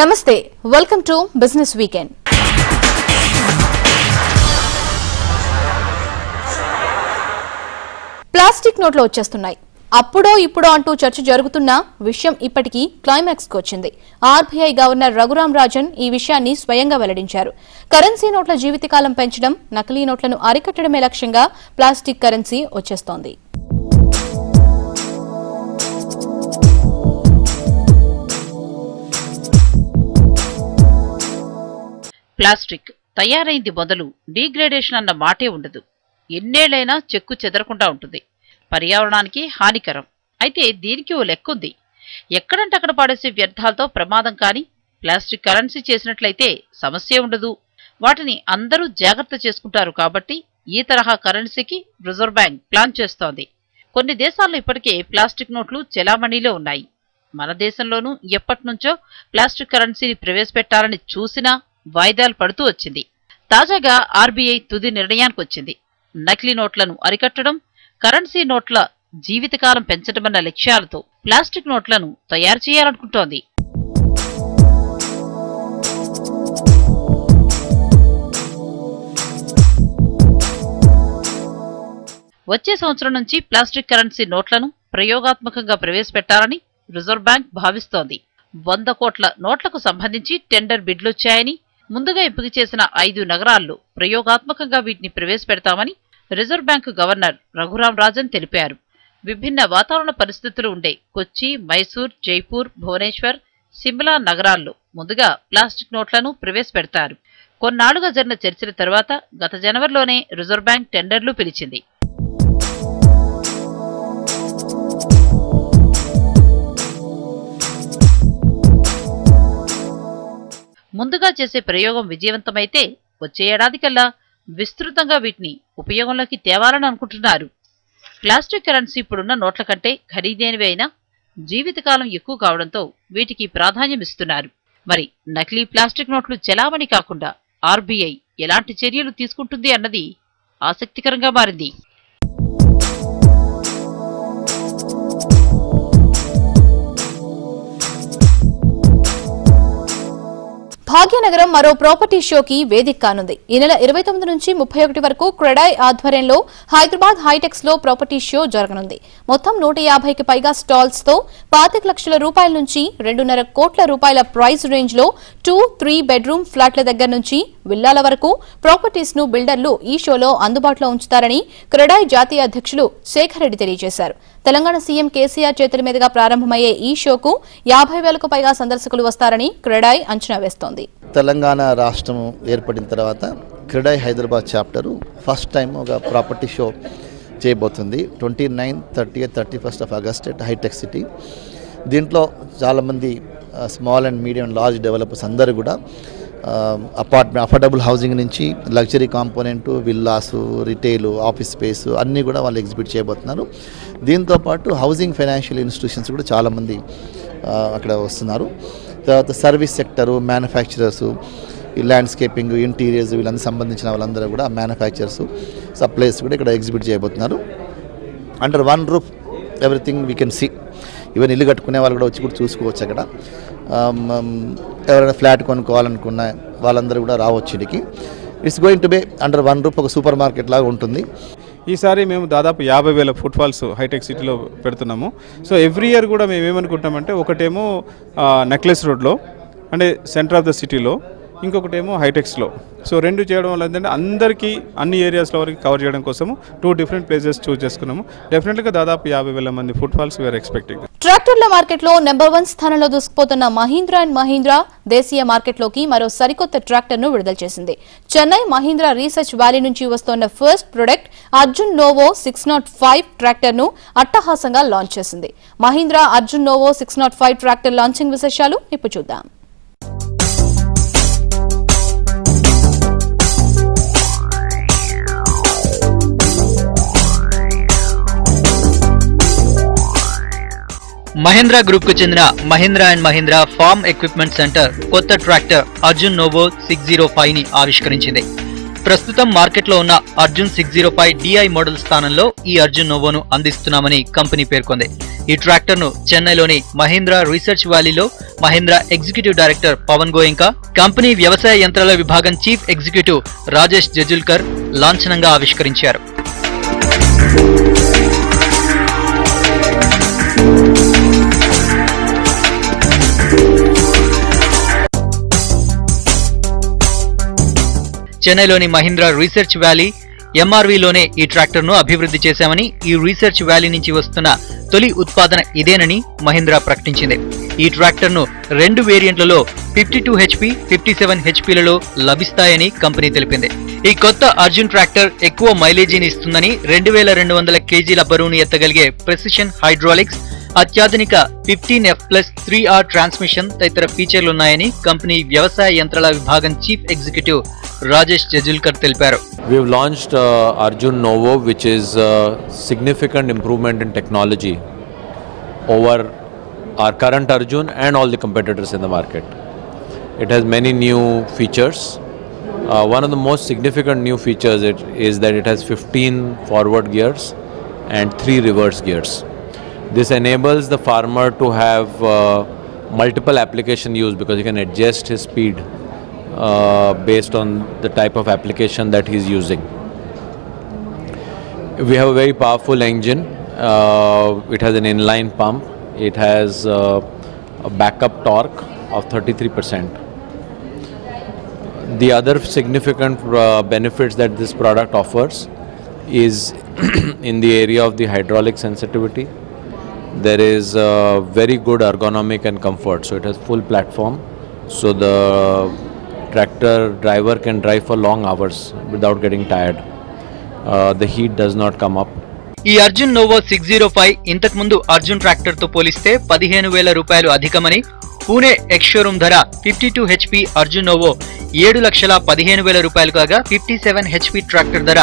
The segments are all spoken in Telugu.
నమస్తే welcome to business weekend. Plastic నోట్లు వచ్చేస్తున్నాయి. అప్పుడో ఇప్పుడో అంటూ చర్చ జరుగుతున్న విషయం ఇప్పటికీ క్లైమాక్స్ కు వచ్చింది. ఆర్బీఐ గవర్నర్ రఘురాం రాజన్ ఈ విషయాన్ని స్వయంగా వెల్లడించారు. కరెన్సీ నోట్ల జీవితకాలం పెంచడం, నకిలీ నోట్లను అరికట్టడమే లక్ష్యంగా ప్లాస్టిక్ కరెన్సీ వచ్చేస్తోంది. ప్లాస్టిక్ తయారైంది మొదలు డీగ్రేడేషన్ అన్న మాటే ఉండదు. ఎన్నేళ్లైనా చెక్కు చెదరకుండా ఉంటుంది. పర్యావరణానికి హానికరం. అయితే దీనికి ఓ లెక్కుంది. ఎక్కడంటే అక్కడ పాడేసే వ్యర్థాలతో ప్రమాదం కాని ప్లాస్టిక్ కరెన్సీ చేసినట్లయితే సమస్య ఉండదు. వాటిని అందరూ జాగ్రత్త చేసుకుంటారు. కాబట్టి ఈ తరహా కరెన్సీకి రిజర్వ్ బ్యాంక్ ప్లాన్ చేస్తోంది. కొన్ని దేశాల్లో ఇప్పటికే ప్లాస్టిక్ నోట్లు చెలామణిలో ఉన్నాయి. మన దేశంలోనూ ఎప్పటినుంచో ప్లాస్టిక్ కరెన్సీని ప్రవేశపెట్టాలని చూసినా వాయిదాలు పడుతూ వచ్చింది. తాజాగా ఆర్బీఐ తుది నిర్ణయానికి వచ్చింది. నకిలీ నోట్లను అరికట్టడం, కరెన్సీ నోట్ల జీవితకాలం పెంచడమన్న లక్ష్యాలతో ప్లాస్టిక్ నోట్లను తయారు చేయాలనుకుంటోంది. వచ్చే సంవత్సరం నుంచి ప్లాస్టిక్ కరెన్సీ నోట్లను ప్రయోగాత్మకంగా ప్రవేశపెట్టాలని రిజర్వ్ బ్యాంక్ భావిస్తోంది. 100 కోట్ల నోట్లకు సంబంధించి టెండర్ బిడ్లొచ్చాయని, ముందుగా ఎంపిక చేసిన 5 నగరాల్లో ప్రయోగాత్మకంగా వీటిని ప్రవేశపెడతామని reserve bank governor Raghuram Rajan తెలిపారు. విభిన్న వాతావరణ పరిస్థితులు ఉండే కొచ్చి, మైసూర్, జైపూర్, భువనేశ్వర్, సిమ్లా నగరాల్లో ముందుగా ప్లాస్టిక్ నోట్లను ప్రవేశపెడతారు. కొన్నాళ్లుగా జరిగిన చర్చల తర్వాత గత జనవరిలోనే రిజర్వ్ బ్యాంక్ టెండర్లు పిలిచింది. ముందుగా చేసే ప్రయోగం విజయవంతమైతే వచ్చే ఏడాదికల్లా విస్తృతంగా వీటిని ఉపయోగంలోకి తేవాలని అనుకుంటున్నారు. ప్లాస్టిక్ కరెన్సీ ఇప్పుడున్న నోట్ల కంటే ఖరీదైనవి అయినా జీవితకాలం ఎక్కువ కావడంతో వీటికి ప్రాధాన్యం ఇస్తున్నారు. మరి నకిలీ ప్లాస్టిక్ నోట్లు చెలామణి కాకుండా ఆర్బీఐ ఎలాంటి చర్యలు తీసుకుంటుంది అన్నది ఆసక్తికరంగా మారింది. భాగ్యనగరం మరో ప్రాపర్టీ షోకి వేదిక కానుంది. ఈ నెల 29 నుంచి 31 వరకు క్రెడాయ్ ఆధ్వర్యంలో హైదరాబాద్ హైటెక్స్ లో ప్రాపర్టీ షో జరగనుంది. మొత్తం 150కి పైగా స్టాల్స్ తో 25 లక్షల రూపాయల నుంచి 2.5 కోట్ల రూపాయల ప్రైస్ రేంజ్ లో 2-3 బెడ్రూమ్ ఫ్లాట్ల దగ్గర నుంచి విల్లాల వరకు ప్రాపర్టీస్ ను బిల్డర్లు ఈ షోలో అందుబాటులో ఉంచుతారని క్రెడాయ్ జాతీయ అధ్యక్షులు శేఖర్ రెడ్డి తెలియజేశారు. తెలంగాణ సీఎం కేసీఆర్ చేతుల మీదుగా ప్రారంభమయ్యే ఈ షోకు 50,000కు పైగా సందర్శకులు వస్తారని క్రెడాయ్ అంచనా వేస్తోంది. తెలంగాణ రాష్ట్రం ఏర్పడిన తర్వాత CREDAI Hyderabad chapter first time ఒక ప్రాపర్టీ షో చేయబోతుంది. 29, 30, 31 ఆఫ్ ఆగస్ట్ ఎట్ హైటెక్ సిటీ. దీంట్లో చాలామంది small and medium large developers అందరూ కూడా అఫోర్డబుల్ హౌసింగ్ నుంచి luxury component, villas, retail, office space అన్నీ కూడా వాళ్ళు ఎగ్జిబిట్ చేయబోతున్నారు. దీంతోపాటు హౌసింగ్ ఫైనాన్షియల్ ఇన్స్టిట్యూషన్స్ కూడా చాలామంది అక్కడ వస్తున్నారు. తర్వాత సర్వీస్ సెక్టరు, మ్యానుఫ్యాక్చరర్సు, ఈ ల్యాండ్స్కేపింగ్, ఇంటీరియర్స్ వీళ్ళందరూ సంబంధించిన వాళ్ళందరూ కూడా మ్యానుఫ్యాక్చరర్స్, సప్లైస్ కూడా ఇక్కడ ఎగ్జిబిట్ చేయబోతున్నారు. Under one roof everything we can see. Even ఇల్లు కట్టుకునే వాళ్ళు కూడా వచ్చి కూడా చూసుకోవచ్చు. అక్కడ ఎవరైనా ఫ్లాట్ కొనుక్కోవాలనుకున్న వాళ్ళందరూ కూడా రావచ్చు. ఇడికి it's going to be under one roof, ఒక సూపర్ మార్కెట్ లాగా ఉంటుంది. ఈసారి మేము దాదాపు 50,000 ఫుట్ఫాల్స్ హైటెక్ సిటీలో పెడుతున్నాము. సో ఎవ్రీ ఇయర్ కూడా మేము ఏమనుకుంటామంటే, ఒకటేమో నెక్లెస్ రోడ్లో అంటే సెంటర్ ఆఫ్ ద సిటీలో, ఇంకొకటేమో హైటెక్స్లో. సో రెండు చేయడం వల్ల ఏంటంటే అందరికీ అన్ని ఏరియాస్లో వరకు కవర్ చేయడం కోసము 2 డిఫరెంట్ ప్లేసెస్ చూస్ చేసుకున్నాము. డెఫినెట్గా దాదాపు 50,000 మంది ఫుట్ఫాల్స్ వీఆర్ ఎక్స్పెక్టింగ్. ట్రాక్టర్ల మార్కెట్లో నెంబర్ 1 స్థానంలో దూసుకుపోతున్న మహీంద్రా అండ్ మహీంద్రా దేశీయ మార్కెట్లోకి మరో సరికొత్త ట్రాక్టర్ను విడుదల చేసింది. చెన్నై మహీంద్రా రీసెర్చ్ వ్యాలీ నుంచి వస్తోన్న ఫస్ట్ ప్రొడక్ట్ అర్జున్ నోవో 605 ట్రాక్టర్ను అట్టహాసంగా లాంచ్ చేసింది. Mahindra Arjun novo 605 tractor launching విశేషాలు ఇప్పుడు చూద్దాం. మహీంద్రా గ్రూప్ కు చెందిన Mahindra and Mahindra form equipment centre కొత్త ట్రాక్టర్ అర్జున్ నోవో 605 ని ఆవిష్కరించింది. ప్రస్తుతం మార్కెట్లో ఉన్న అర్జున్ 605 DI మోడల్ స్థానంలో ఈ అర్జున్ నోవోను అందిస్తున్నామని కంపెనీ పేర్కొంది. ఈ ట్రాక్టర్ను చెన్నైలోని మహీంద్రా రీసెర్చ్ వ్యాలీలో Mahindra executive director Pavan Goenka, company వ్యవసాయ యంత్రాల విభాగం చీఫ్ ఎగ్జిక్యూటివ్ రాజేష్ జజుల్కర్ లాంఛనంగా ఆవిష్కరించారు. చెన్నైలోని మహీంద్రా రీసెర్చ్ వ్యాలీ ఎంఆర్వీలోనే ఈ ట్రాక్టర్ను అభివృద్ధి చేశామని, ఈ రీసెర్చ్ వ్యాలీ నుంచి వస్తున్న తొలి ఉత్పాదన ఇదేనని మహీంద్రా ప్రకటించింది. ఈ ట్రాక్టర్ను 2 వేరియంట్లలో 52 HP, 57 HPలలో లభిస్తాయని కంపెనీ తెలిపింది. ఈ కొత్త అర్జున్ ట్రాక్టర్ ఎక్కువ మైలేజీని ఇస్తుందని, 2200 kgల బరువును ఎత్తగలిగే ప్రెసిషన్ హైడ్రాలిక్స్, అత్యాధునిక 15F+ 3R ట్రాన్స్మిషన్ తదితర ఫీచర్లున్నాయని కంపెనీ వ్యవసాయ యంత్రాల విభాగం చీఫ్ ఎగ్జిక్యూటివ్ రాజేష్ జజుల్కర్ తెలిపారు. We have launched Arjun Novo, which is a significant improvement in technology over our current Arjun and all the competitors in the market. It has many new features. One of the most significant new features is that it has 15 forward gears and 3 reverse gears. This enables the farmer to have multiple application use because he can adjust his speed based on the type of application that he is using. We have a very powerful engine. It has an inline pump. It has a backup torque of 33%. The other significant benefits that this product offers is in the area of the hydraulic sensitivity. There is very good ergonomic and comfort. So it has full platform. So the tractor driver can drive for long hours without getting tired. The heat does not come up. ఈ అర్జున్ నోవో 605 ఇంతకు ముందు అర్జున్ ట్రాక్టర్ తో పోలిస్తే 15,000 రూపాయలు అధికమని, పూణే ఎక్స్ షోరూమ్ ధర 52 HP అర్జున్ నోవో 7,15,000 రూపాయలు కాగా 57 HP ట్రాక్టర్ ధర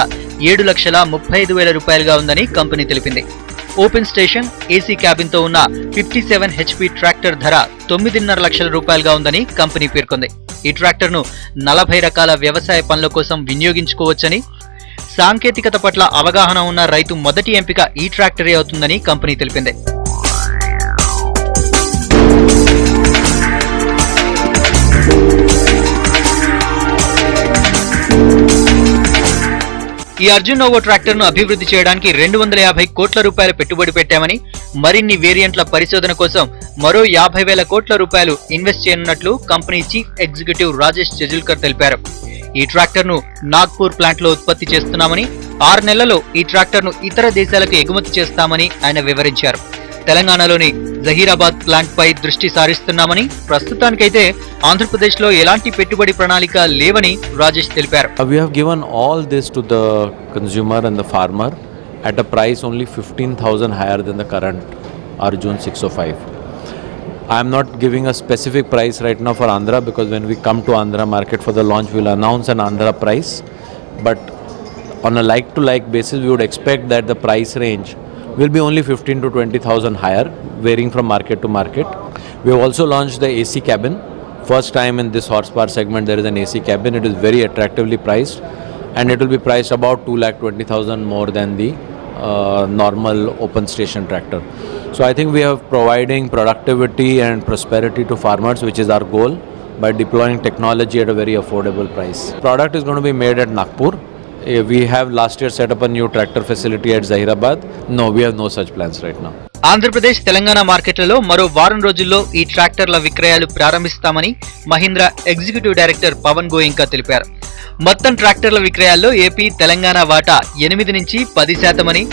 7,35,000 రూపాయలుగా ఉందని కంపెనీ తెలిపింది. ఓపెన్ స్టేషన్, ఏసీ క్యాబిన్ తో ఉన్న 57 HP ట్రాక్టర్ ధర 9.5 లక్షల రూపాయలుగా ఉందని కంపెనీ పేర్కొంది. ఈ ట్రాక్టర్ను 40 రకాల వ్యవసాయ పనుల కోసం వినియోగించుకోవచ్చని, సాంకేతికత పట్ల అవగాహన ఉన్న రైతు మొదటి ఎంపిక ఈ ట్రాక్టరే అవుతుందని కంపెనీ తెలిపింది. ఈ అర్జున్ నోవో ట్రాక్టర్ ను అభివృద్ధి చేయడానికి 250 కోట్ల రూపాయల పెట్టుబడి పెట్టామని, మరిన్ని వేరియంట్ల పరిశోధన కోసం మరో 50,000 కోట్ల రూపాయలు ఇన్వెస్ట్ చేయనున్నట్లు కంపెనీ చీఫ్ ఎగ్జిక్యూటివ్ రాజేష్ జజుల్కర్ తెలిపారు. ఈ ట్రాక్టర్ ను నాగ్పూర్ ప్లాంట్ లో ఉత్పత్తి చేస్తున్నామని, 6 నెలల్లో ఈ ట్రాక్టర్ ను ఇతర దేశాలకు ఎగుమతి చేస్తామని ఆయన వివరించారు. తెలంగాణలోని జహీరాబాద్ ప్లాంట్ పై దృష్టి సారిస్తున్నామని, ప్రస్తుతానికైతే ఆంధ్రప్రదేశ్ లో ఎలాంటి పెట్టుబడి ప్రణాళిక లేవని రాజేష్ తెలిపారు. We have given all this to the consumer and the farmer at a price only 15,000 higher than the current Arjun 605. I am not giving a specific price right now for Andhra because when we come to Andhra market for the launch, we will announce an Andhra price. But on a like-to-like basis, we would expect that the price range will be only 15,000 to 20,000 higher, varying from market to market. We have also launched the AC cabin. First time in this horsepower segment there is an AC cabin. It is very attractively priced and it will be priced about 2,20,000 more than the normal open station tractor. So I think we are providing productivity and prosperity to farmers, which is our goal, by deploying technology at a very affordable price. Product is going to be made at Nagpur. We have last year set up a new tractor facility at Zahirabad. No, we have no such plans right now. Andhra Pradesh, Telangana మార్కెట్లలో మరో వారం రోజుల్లో ఈ ట్రాక్టర్ల విక్రయాలు ప్రారంభిస్తామని మహీంద్రా ఎగ్జిక్యూటివ్ డైరెక్టర్ పవన్ గోయింకా తెలిపారు. మొత్తం ట్రాక్టర్ల విక్రయాల్లో ఏపీ, తెలంగాణ వాటా 8 నుంచి 10% అని,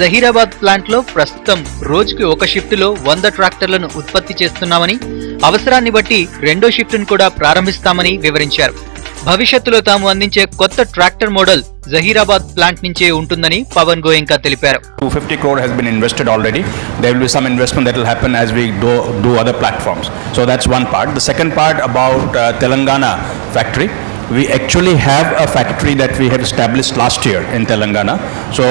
జహీరాబాద్ ప్లాంట్ లో ప్రస్తుతం రోజుకి ఒక షిఫ్ట్ లో 100 ట్రాక్టర్లను ఉత్పత్తి చేస్తున్నామని, అవసరాన్ని బట్టి 2వ షిఫ్ట్ ను కూడా ప్రారంభిస్తామని వివరించారు. భవిష్యత్తులో తాము అందించే కొత్త ట్రాక్టర్ మోడల్ జహీరాబాద్ ప్లాంట్ నుంచే ఉంటుందని పవన్ గోయింకా తెలిపారు. 250 crore has been invested already. There will be some investment that will happen as we do other platforms. So that's one part. The second part about Telangana factory. We actually have a factory that we have established last year in Telangana. So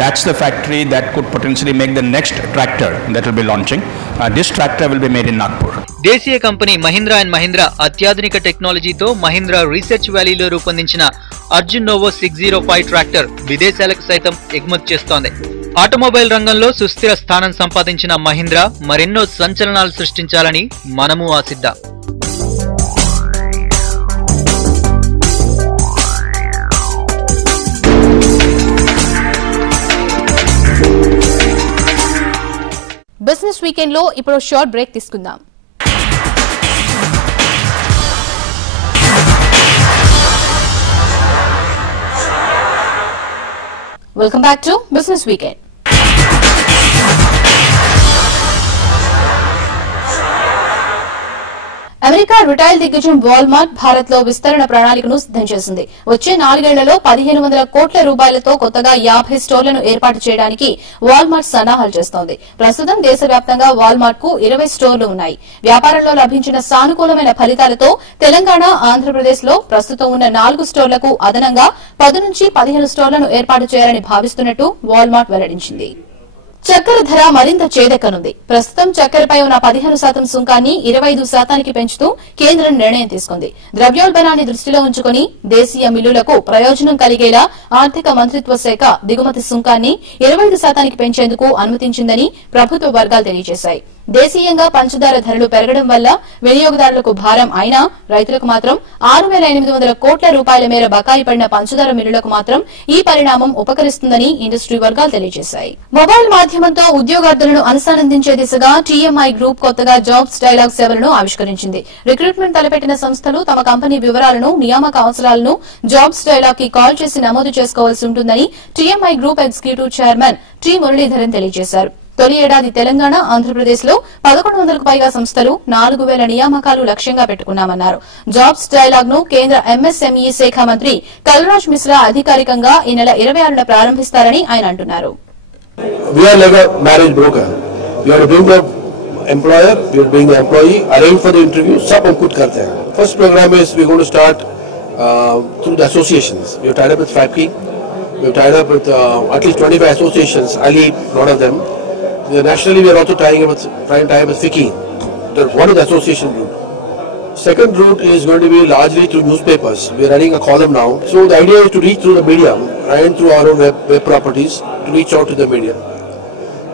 that's the factory that could potentially make the next tractor that will be launching. This tractor will be made in Nagpur. దేశీయ కంపెనీ మహీంద్రా అండ్ మహీంద్రా అత్యాధునిక టెక్నాలజీతో మహీంద్రా రీసెర్చ్ వ్యాలీలో రూపొందించిన అర్జున్ నోవో 605 ట్రాక్టర్ విదేశాలకు సైతం ఎగుమతి చేస్తోంది. ఆటోమొబైల్ రంగంలో సుస్థిర స్థానం సంపాదించిన మహీంద్రా మరెన్నో సంచలనాలు సృష్టించాలని మనము ఆశిద్దాం. బిజినెస్ వీకెండ్ లో ఇప్పుడు షార్ట్ బ్రేక్ తీసుకుందాం. Welcome back to business weekend. America retail దిగ్గజం వాల్మార్ట్ భారత్ లో విస్తరణ ప్రణాళికను సిద్దం చేసింది. వచ్చే 4 ఏళ్లలో 1500 కోట్ల రూపాయలతో కొత్తగా 50 స్టోర్లను ఏర్పాటు చేయడానికి వాల్మార్ట్ సన్నాహాలు చేస్తోంది. ప్రస్తుతం దేశవ్యాప్తంగా వాల్మార్ట్ కు 20 స్టోర్లు ఉన్నాయి. వ్యాపారంలో లభించిన సానుకూలమైన ఫలితాలతో తెలంగాణ, ఆంధ్రప్రదేశ్ లో ప్రస్తుతం ఉన్న 4 స్టోర్లకు అదనంగా 10 నుంచి 15 స్టోర్లను ఏర్పాటు చేయాలని భావిస్తున్నట్టు వాల్మార్ట్ వెల్లడించింది. చక్కెర ధర మరింత చేదెక్కనుంది. ప్రస్తుతం చక్కెరపై ఉన్న 15% సుంకాన్ని 25% పెంచుతూ కేంద్రం నిర్ణయం తీసుకుంది. ద్రవ్యోల్బణాన్ని దృష్టిలో ఉంచుకుని దేశీయ మిల్లులకు ప్రయోజనం కలిగేలా ఆర్థిక మంత్రిత్వ శాఖ దిగుమతి సుంకాన్ని 25% పెంచేందుకు అనుమతించిందని ప్రభుత్వ వర్గాలు తెలియజేశాయి. దేశీయంగా పంచదార ధరలు పెరగడం వల్ల వినియోగదారులకు భారం అయినా రైతులకు మాత్రం 6,800 కోట్ల రూపాయల మేర బకాయి పడిన పంచదార మిల్లులకు మాత్రం ఈ పరిణామం ఉపకరిస్తుందని ఇండస్ట్రీ వర్గాలు తెలియజేశాయి. మొబైల్ మాధ్యమంతో ఉద్యోగార్థులను అనుసంధానించే దిశగా టీఎంఐ గ్రూప్ కొత్తగా జాబ్స్ డైలాగ్ సేవలను ఆవిష్కరించింది. రిక్రూట్మెంట్ తలపెట్టిన సంస్థలు తమ కంపెనీ వివరాలను, నియామక అవసరాలను జాబ్స్ డైలాగ్ కి కాల్ చేసి నమోదు చేసుకోవాల్సి ఉంటుందని TMI group executive chairman T Muralidharan తెలియజేశారు. తొలి ఏడాది తెలంగాణ, ఆంధ్రప్రదేశ్ లో 1100కు పైగా సంస్థలు 4000 నియామకాలు లక్ష్యంగా పెట్టుకున్నామన్నారు. జాబ్స్ డైలాగ్ ను కేంద్ర ఎంఎస్ఎంఈ శాఖ మంత్రి కల్రాజ్ మిశ్రా అధికారికంగా ఈ నెల 26న ప్రారంభిస్తారని ఆయన అంటున్నారు. We are like a marriage broker. You are bring the employer, you are bring the employee, arrange for the interview, सब हम खुद करते हैं. First program is we are going to start through the associations. We have tied up with FAPKI. We have tied up with at least 25 associations. I lead a lot of them. Nationally, we are also trying to tie up with FICCI. That's one of the association route. Second route is going to be largely through newspapers. We are running a column now. So the idea is to reach through the media and through our own web properties to reach out to the media.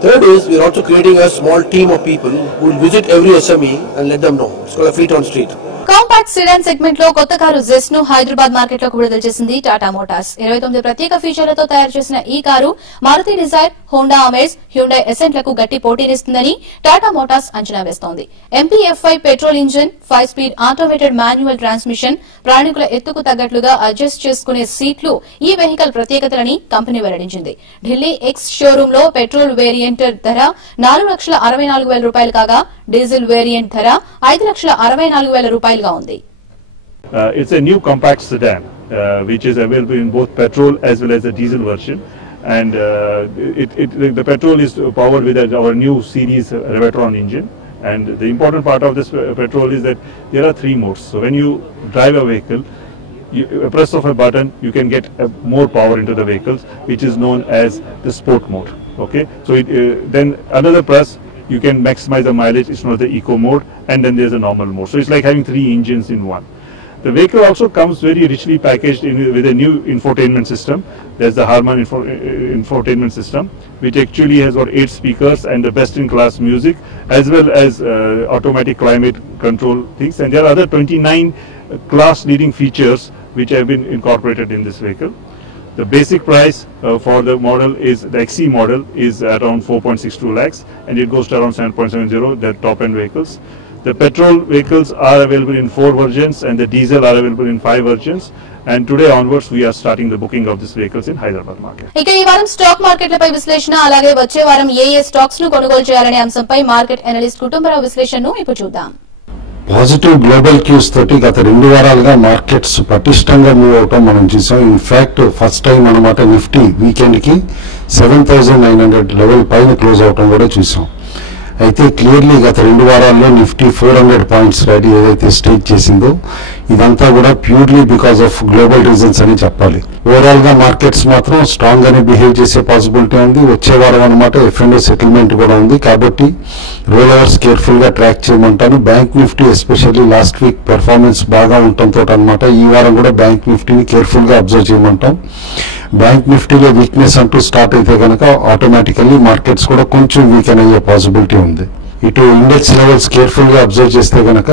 Third is we are also creating a small team of people who will visit every SME and let them know. It's called a fleet on street. Compact sedan segment లో కొత్త కారు జెస్ట్ ను హైదరాబాద్ మార్కెట్ లోకి విడుదల చేసింది టాటా మోటార్స్. 29 ప్రత్యేక ఫీచర్లతో తయారు చేసిన ఈ car Maruti Dzire, Honda Amaze, Hyundai ఎసెంట్లకు గట్టి పోటీనిస్తుందని టాటా మోటార్స్ అంచనా వేస్తోంది. MPF5 petrol engine, 5 speed automated manual transmission, ప్రయాణికుల ఎత్తుకు తగ్గట్లుగా అడ్జస్ట్ చేసుకునే సీట్లు ఈ వెహికల్ ప్రత్యేకతలని కంపెనీ వెల్లడించింది. ఢిల్లీ ఎక్స్ షోరూమ్ లో పెట్రోల్ వేరియంట్ ధర 4,64,000 రూపాయలు కాగా డీజిల్ వేరియంట్ ధర 5,64,000 రూపాయలుగా ఉంది. It's a new compact sedan which is available in both petrol as well as the diesel version, and the petrol is powered with our new series Revetron engine. And the important part of this petrol is that there are 3 modes. So when you drive a vehicle, a press of a button, you can get more power into the vehicles, which is known as the sport mode. Okay, so then another press, you can maximize the mileage. It's not the eco mode, and then there's a normal mode. So it's like having 3 engines in one. The vehicle also comes very richly packaged with a new infotainment system. There's the Harman infotainment system, which actually has got 8 speakers and the best-in-class music, as well as automatic climate control things. And there are other 29 class-leading features which have been incorporated in this vehicle. The basic price for the model is, the XC model is around 4.62 lakhs, and it goes to around 7.70, the top-end vehicles. The petrol vehicles are available in 4 versions, and the diesel are available in 5 versions. And today onwards, we are starting the booking of these vehicles in Hyderabad market. ఇక ఈ వారం స్టాక్ మార్కెట్లపై విశ్లేషణ, అలాగే వచ్చే వారం ఏ స్టాక్స్ ను కొనుగోలు చేయాలనే అంశంపై మార్కెట్ అనలిస్ట్ కుటుంబరావు విశ్లేషణను ఇప్పుడు చూద్దాం. పాజిటివ్ గ్లోబల్ క్యూస్ తోటి గత 2 వారాలుగా మార్కెట్స్ పటిష్టంగా మూవ్ అవటం మనం చూసాం. ఇన్ఫాక్ట్ ఫస్ట్ టైం అన్నమాట నిఫ్టీ వీకెండ్ కి 7,900 లెవెల్ పైన క్లోజ్ అవటం కూడా చూసాం. అయితే క్లియర్లీ గత 2 వారాల్లో నిఫ్టీ 400 పాయింట్స్ ర్యాలీ ఏదైతే స్టేట్ చేసిందో ఇదంతా కూడా purely because of global reasons అని చెప్పాలి. ఓవరాల్ గా మార్కెట్స్ మాత్రం స్ట్రాంగ్ గానే బిహేవ్ చేసే పాసిబిలిటీ ఉంది. వచ్చే వారం అనమాట F&O సెటిల్మెంట్ కూడా ఉంది, కాబట్టి రోల్ ఓవర్స్ కేర్ఫుల్ గా ట్రాక్ చేయమంటాను. Bank nifty especially last week performance బాగా ఉండటంతో అనమాట ఈ వారం కూడా బ్యాంక్ నిఫ్టీని కేర్ఫుల్ గా అబ్జర్వ్ చేయమంటాం. బ్యాంక్ నిఫ్టీలో వీక్నెస్ అంటూ స్టార్ట్ అయితే కనుక ఆటోమేటికల్లీ మార్కెట్స్ కూడా కొంచెం వీకెన్ అయ్యే పాసిబిలిటీ ఉంది. ఇటు ఇండెక్స్ లెవెల్స్ కేర్ఫుల్గా అబ్జర్వ్ చేస్తే కనుక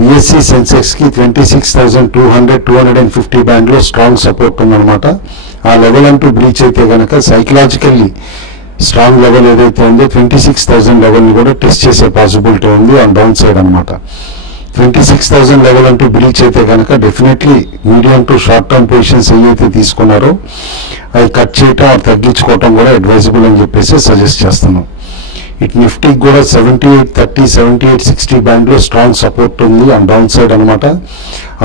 BSE సెన్సెక్స్కి 26,200-250 బ్యాండ్లో స్ట్రాంగ్ సపోర్ట్ ఉందన్నమాట. ఆ లెవెల్ అంటూ బ్రీచ్ అయితే కనుక సైకలాజికల్లీ స్ట్రాంగ్ లెవెల్ ఏదైతే ఉందో 26,000 లెవెల్ని కూడా టెస్ట్ చేసే పాసిబిలిటీ ఉంది ఆన్ డౌన్ సైడ్ అనమాట. 26,000 లెవెల్ అంటూ బ్రీచ్ అయితే కనుక definitely medium to short term positions ఏవైతే తీసుకున్నారో అవి కట్ చేయటం తగ్గించుకోవటం కూడా అడ్వైజబుల్ అని చెప్పేసి సజెస్ట్ చేస్తున్నాం. ఇటు నిఫ్టీకి కూడా 7830, 7860 బ్యాండ్లో స్ట్రాంగ్ సపోర్ట్ ఉంది ఆన్ డౌన్ సైడ్ అనమాట.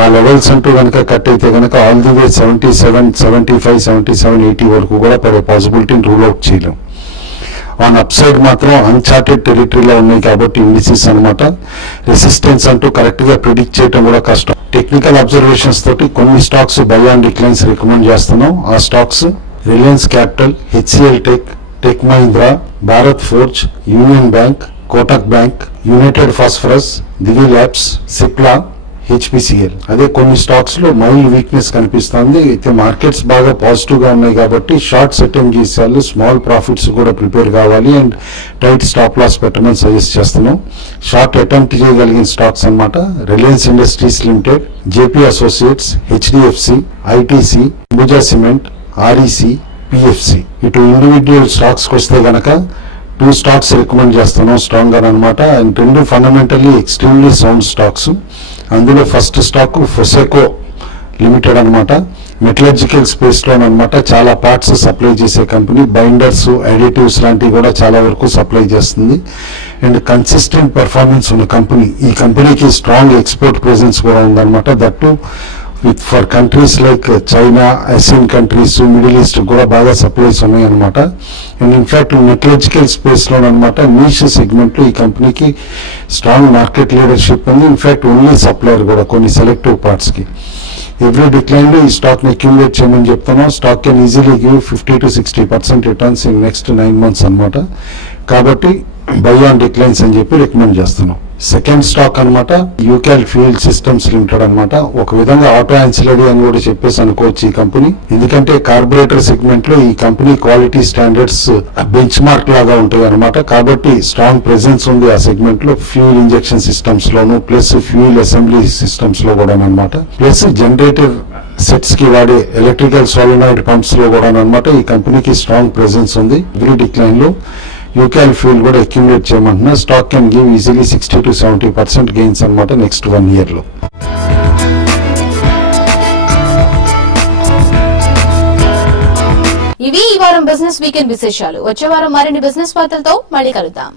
ఆ లెవెల్స్ అంటూ కనుక కట్ అయితే కనుక ఆల్ ది వే 77, 75, 77, 80 వరకు కూడా పడే పాసిబిలిటీని రూల్ అవుట్ చేయలేం. ఆన్ అప్ సైడ్ మాత్రం అన్చార్టెడ్ టెరిటరీలో ఉన్నాయి కాబట్టి ఇండిసెస్ అనమాట. రెసిస్టెన్స్ అంటూ కరెక్ట్గా ప్రిడిక్ట్ చేయడం కూడా కష్టం. టెక్నికల్ అబ్జర్వేషన్స్ తోటి కొన్ని stocks buy on declines recommend చేస్తున్నాం. ఆ stocks Reliance capital, HCL tech, tech Mahindra, Bharat forge, union bank, Kotak bank, united phosphorus, Divi labs, Cipla, HPCL. అదే కొన్ని స్టాక్స్ లో మైల్డ్ వీక్నెస్ కనిపిస్తుంది. అయితే మార్కెట్స్ బాగా పాజిటివ్ గా ఉన్నాయి కాబట్టి షార్ట్ సెట్టింగ్ చేసేవాళ్ళు స్మాల్ ప్రాఫిట్స్ కూడా ప్రిపేర్ కావాలి అండ్ టైట్ స్టాప్ లాస్ పెట్టమని సజెస్ట్ చేస్తున్నాం. షార్ట్ అటెంప్ట్ చేయగలిగిన స్టాక్స్ అన్నమాట Reliance industries limited, JP associates, HDFC, ITC, Ambuja cement, REC, PFC. ఇటు ఇండివిజువల్ స్టాక్స్ వస్తే గనక 2 స్టాక్స్ రికమెండ్ చేస్తున్నాం స్ట్రాంగ్ గా అనమాట. And 2 fundamentally extremely sound stocks. అందులో ఫస్ట్ స్టాక్ ఫొసెకో లిమిటెడ్ అనమాట. మెటలర్జికల్ స్పేస్ లో అనమాట చాలా పార్ట్స్ సప్లై చేసే కంపెనీ. బైండర్స్, అడిటివ్స్ లాంటివి కూడా చాలా వరకు సప్లై చేస్తుంది అండ్ కన్సిస్టెంట్ పెర్ఫార్మెన్స్ ఉన్న కంపెనీ. ఈ కంపెనీకి స్ట్రాంగ్ ఎక్స్పోర్ట్ ప్రెజెన్స్ కూడా ఉందన్నమాట. That with for countries like China, Asian countries, middle east కూడా బాగా సప్లైస్ ఉన్నాయి అనమాట. అండ్ ఇన్ఫాక్ట్ మెటలర్జికల్ స్పేస్ లో అనమాట నీష్ సెగ్మెంట్ లో ఈ కంపెనీకి స్ట్రాంగ్ మార్కెట్ లీడర్షిప్ ఉంది. ఇన్ఫాక్ట్ ఓన్లీ సప్లయర్ కూడా కొన్ని సెలెక్టివ్ పార్ట్స్ కి. ఎవ్రీ డిక్లైన్ లో ఈ స్టాక్ ని అక్యుములేట్ చేయమని చెప్తున్నాం. Stock can easily give 50-60% returns in next 9 months అనమాట. కాబట్టి బై ఆన్ డిక్లైన్స్ అని చెప్పి రికమెండ్ చేస్తున్నాం. సెకండ్ స్టాక్ అనమాట యూకాల్ ఫ్యూయల్ సిస్టమ్స్ లిమిటెడ్ అనమాట. ఒక విధంగా ఆటో యాన్సిలరీ అని కూడా చెప్పేసి అనుకోవచ్చు ఈ కంపెనీ. ఎందుకంటే కార్బొరేటర్ సెగ్మెంట్ లో ఈ company quality standards bench mark లాగా ఉంటాయి అనమాట. కాబట్టి స్ట్రాంగ్ ప్రెసెన్స్ ఉంది ఆ సెగ్మెంట్ లో. ఫ్యూయల్ ఇంజెక్షన్ సిస్టమ్స్ లోను ప్లస్ ఫ్యూయల్ అసెంబ్లీ సిస్టమ్స్ లో కూడా అనమాట. ప్లస్ జనరేటర్ సెట్స్ కి వాడే ఎలక్ట్రికల్ సోలినాయిడ్ పంప్స్ లో కూడా అనమాట. ఈ కంపెనీకి స్ట్రాంగ్ ప్రెసెన్స్ ఉంది. ఎవ్రీ డిక్లైన్ లో యూకాల్ ఫ్యూల్ కూడా అక్యుములేట్ చేయమంటున్నా. Stock can give easily 60-70% gains అనమాట నెక్స్ట్ 1 year లో. ఇవి ఈ వారం బిజినెస్ వీకెండ్ విశేషాలు. వచ్చే వారం మరిన్ని బిజినెస్ వార్తలతో మళ్ళీ కలుద్దాం.